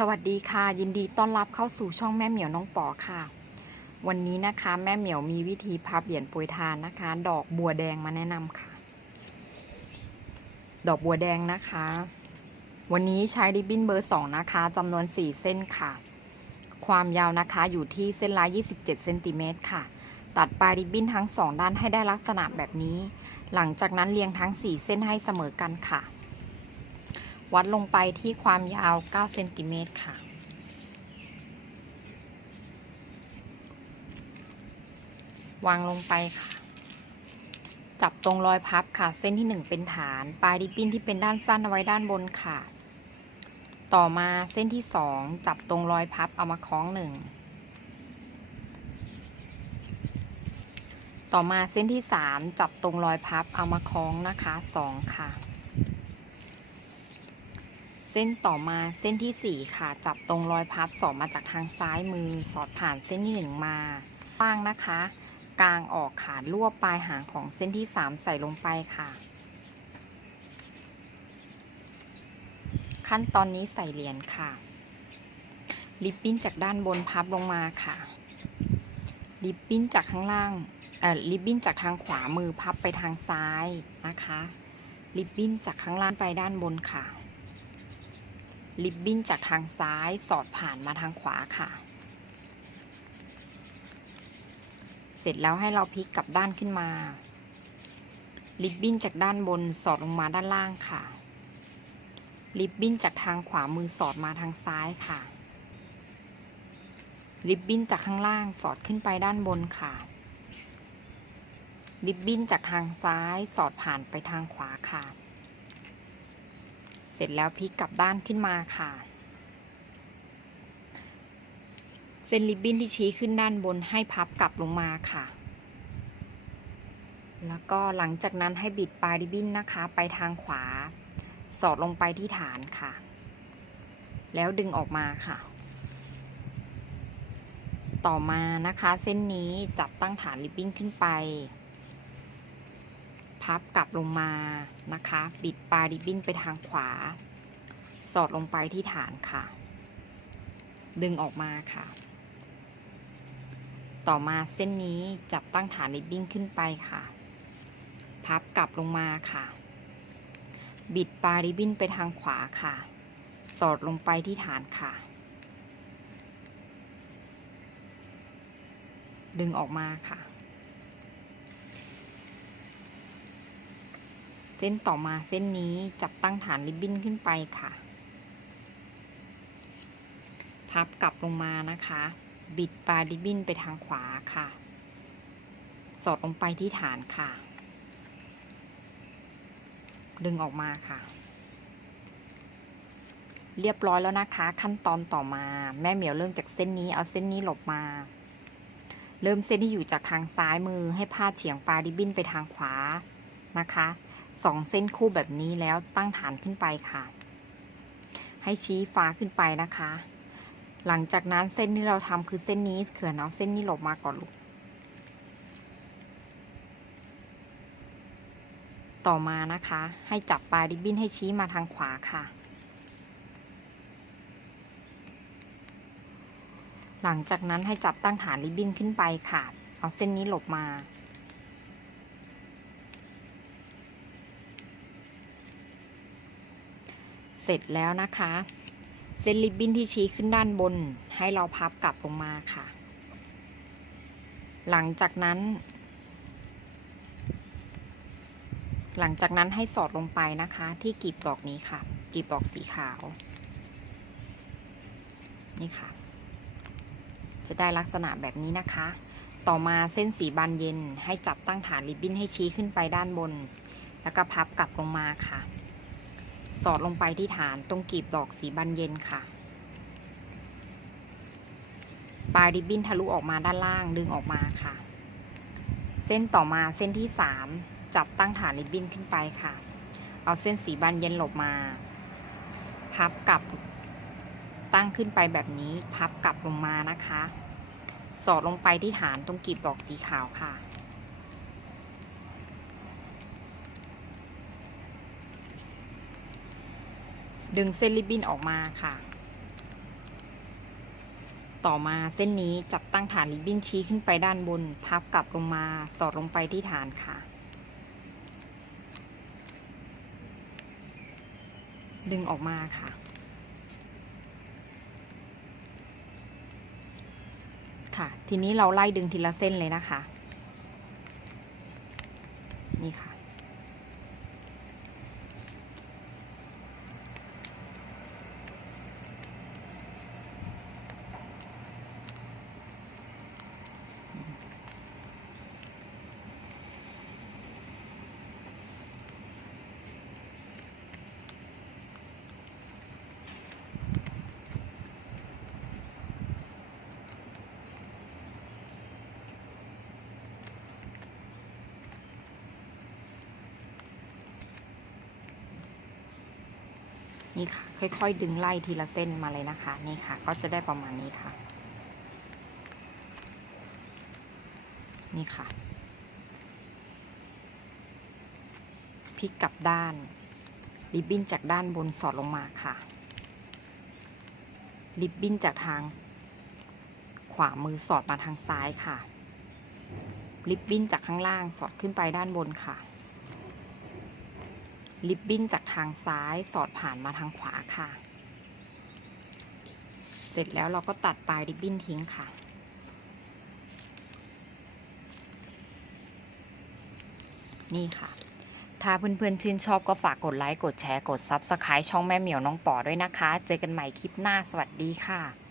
สวัสดีค่ะ ยินดีต้อนรับเข้าสู่ช่องแม่เหมียวน้องปอค่ะ วันนี้นะคะแม่เหมียวมีวิธีพับเหรียญปรยทานนะคะ ดอกบัวแดงมาแนะนำค่ะ ดอกบัวแดงนะคะ วันนี้ใช้ริบบิ้นเบอร์สองนะคะจำนวน4เส้นค่ะ ความยาวนะคะอยู่ที่เส้นละ27เซนติเมตรค่ะ ตัดปลายริบบิ้นทั้งสองด้านให้ได้ลักษณะแบบนี้ หลังจากนั้นเรียงทั้ง4เส้นให้เสมอกันค่ะ วัดลงไปที่ความยาว 9 เซนติเมตรค่ะ วางลงไปค่ะ จับตรงรอยพับค่ะ เส้นที่ 1 เป็นฐาน ปลายริบบิ้นที่เป็นด้านสั้นเอาไว้ด้านบนค่ะ ต่อมาเส้นที่ 2 จับตรงรอยพับเอามาคล้องหนึ่ง ต่อมาเส้นที่ 3 จับตรงรอยพับเอามาคล้องนะคะ 2 ค่ะ ส้นต่อมาเส้นที่ 4 ค่ะ จับตรงรอยพับสอดมาจากทางซ้ายมือสอดผ่านเส้นที่ 1 มาว่างนะคะ กลางออกค่ะรวบปลายหางของเส้นที่ 3 ใส่ลงไปค่ะ ขั้นตอนนี้ใส่เหรียญค่ะ ริบบิ้นจากด้านบนพับลงมาค่ะ ริบบิ้นจากข้างล่างเอ่อริบบิ้นจากทางขวามือพับไปทางซ้ายนะคะ ริบบิ้นจากข้างล่างไปด้านบนค่ะ ริบบิ้นจากทางซ้ายสอดผ่านมาทางขวาค่ะ เสร็จแล้วให้เราพลิกกลับด้านขึ้นมา ริบบิ้นจากด้านบนสอดลงมาด้านล่างค่ะ ริบบิ้นจากทางขวามือสอดมาทางซ้ายค่ะ ริบบิ้นจากข้างล่างสอดขึ้นไปด้านบนค่ะ ริบบิ้นจากทางซ้ายสอดผ่านไปทางขวาค่ะ เสร็จแล้วพลิกกลับด้านขึ้นมาค่ะ เส้นริบบิ้นที่ชี้ขึ้นด้านบนให้พับกลับลงมาค่ะ แล้วก็หลังจากนั้นให้บิดปลายริบบิ้นนะคะ ไปทางขวา สอดลงไปที่ฐานค่ะ แล้วดึงออกมาค่ะต่อมานะคะเส้นนี้จับตั้งฐานริบบิ้นขึ้นไป พับกลับลงมานะคะ บิดปลายริบบิ้นไปทางขวา สอดลงไปที่ฐานค่ะ ดึงออกมาค่ะ ต่อมาเส้นนี้จับตั้งฐานริบบิ้นขึ้นไปค่ะ พับกลับลงมาค่ะ บิดปลายริบบิ้นไปทางขวาค่ะ สอดลงไปที่ฐานค่ะ ดึงออกมาค่ะ เส้นต่อมาเส้นนี้จับตั้งฐานริบบิ้นขึ้นไปค่ะ พับกลับลงมานะคะ บิดปลายริบบิ้นไปทางขวาค่ะ สอดลงไปที่ฐานค่ะ ดึงออกมาค่ะ เรียบร้อยแล้วนะคะ ขั้นตอนต่อมา แม่เหมียวเริ่มจากเส้นนี้เอาเส้นนี้หลบมา เริ่มเส้นที่อยู่จากทางซ้ายมือให้พาดเฉียงปลายริบบิ้นไปทางขวานะคะ สองเส้นคู่แบบนี้แล้วตั้งฐานขึ้นไปค่ะ ให้ชี้ฟ้าขึ้นไปนะคะ หลังจากนั้นเส้นที่เราทำคือเส้นนี้เขื่อนเอาเส้นนี้หลบมาก่อนลูกต่อมานะคะ ให้จับปลายริบบิ้นให้ชี้มาทางขวาค่ะ หลังจากนั้นให้จับตั้งฐานริบบิ้นขึ้นไปค่ะ เอาเส้นนี้หลบมา เสร็จแล้วนะคะ เส้นริบบิ้นที่ชี้ขึ้นด้านบน ให้เราพับกลับลงมาค่ะ หลังจากนั้น หลังจากนั้นให้สอดลงไปนะคะ ที่กีบดอกนี้ค่ะ กีบดอกสีขาว นี่ค่ะ จะได้ลักษณะแบบนี้นะคะ ต่อมาเส้นสีบานเย็นให้จับตั้งฐานริบบิ้นให้ชี้ขึ้นไปด้านบน แล้วก็พับกลับลงมาค่ะ สอดลงไปที่ฐานตรงกีบดอกสีบานเย็นค่ะ ปลายริบบิ้นทะลุออกมาด้านล่างดึงออกมาค่ะ เส้นต่อมาเส้นที่สามจับตั้งฐานริบบิ้นขึ้นไปค่ะ เอาเส้นสีบานเย็นหลบมา พับกลับตั้งขึ้นไปแบบนี้พับกลับลงมานะคะ สอดลงไปที่ฐานตรงกีบดอกสีขาวค่ะ ดึงเส้นริบบิ้นออกมาค่ะ ต่อมาเส้นนี้จับตั้งฐานริบบิ้นชี้ขึ้นไปด้านบน พับกลับลงมาสอดลงไปที่ฐานค่ะ ดึงออกมาค่ะ ค่ะ ทีนี้เราไล่ดึงทีละเส้นเลยนะคะ นี่ค่ะ นี่ค่ะ ค่อย ๆ ดึงไล่ทีละเส้นมาเลยนะคะ นี่ค่ะ ก็จะได้ประมาณนี้ค่ะ นี่ค่ะพลิกกลับด้าน ริบบิ้นจากด้านบนสอดลงมาค่ะ ริบบิ้นจากทาง ขวามือสอดมาทางซ้ายค่ะ ริบบิ้นจากข้างล่างสอดขึ้นไปด้านบนค่ะ ริบบิ้นจากทางซ้ายสอดผ่านมาทางขวาค่ะ เสร็จแล้วเราก็ตัดปลายริบบิ้นทิ้งค่ะ นี่ค่ะ ถ้าเพื่อนๆชื่นชอบก็ฝากกดไลค์ กดแชร์ กด Subscribe ช่องแม่เหมียวน้องป๋อด้วยนะคะ เจอกันใหม่คลิปหน้า สวัสดีค่ะ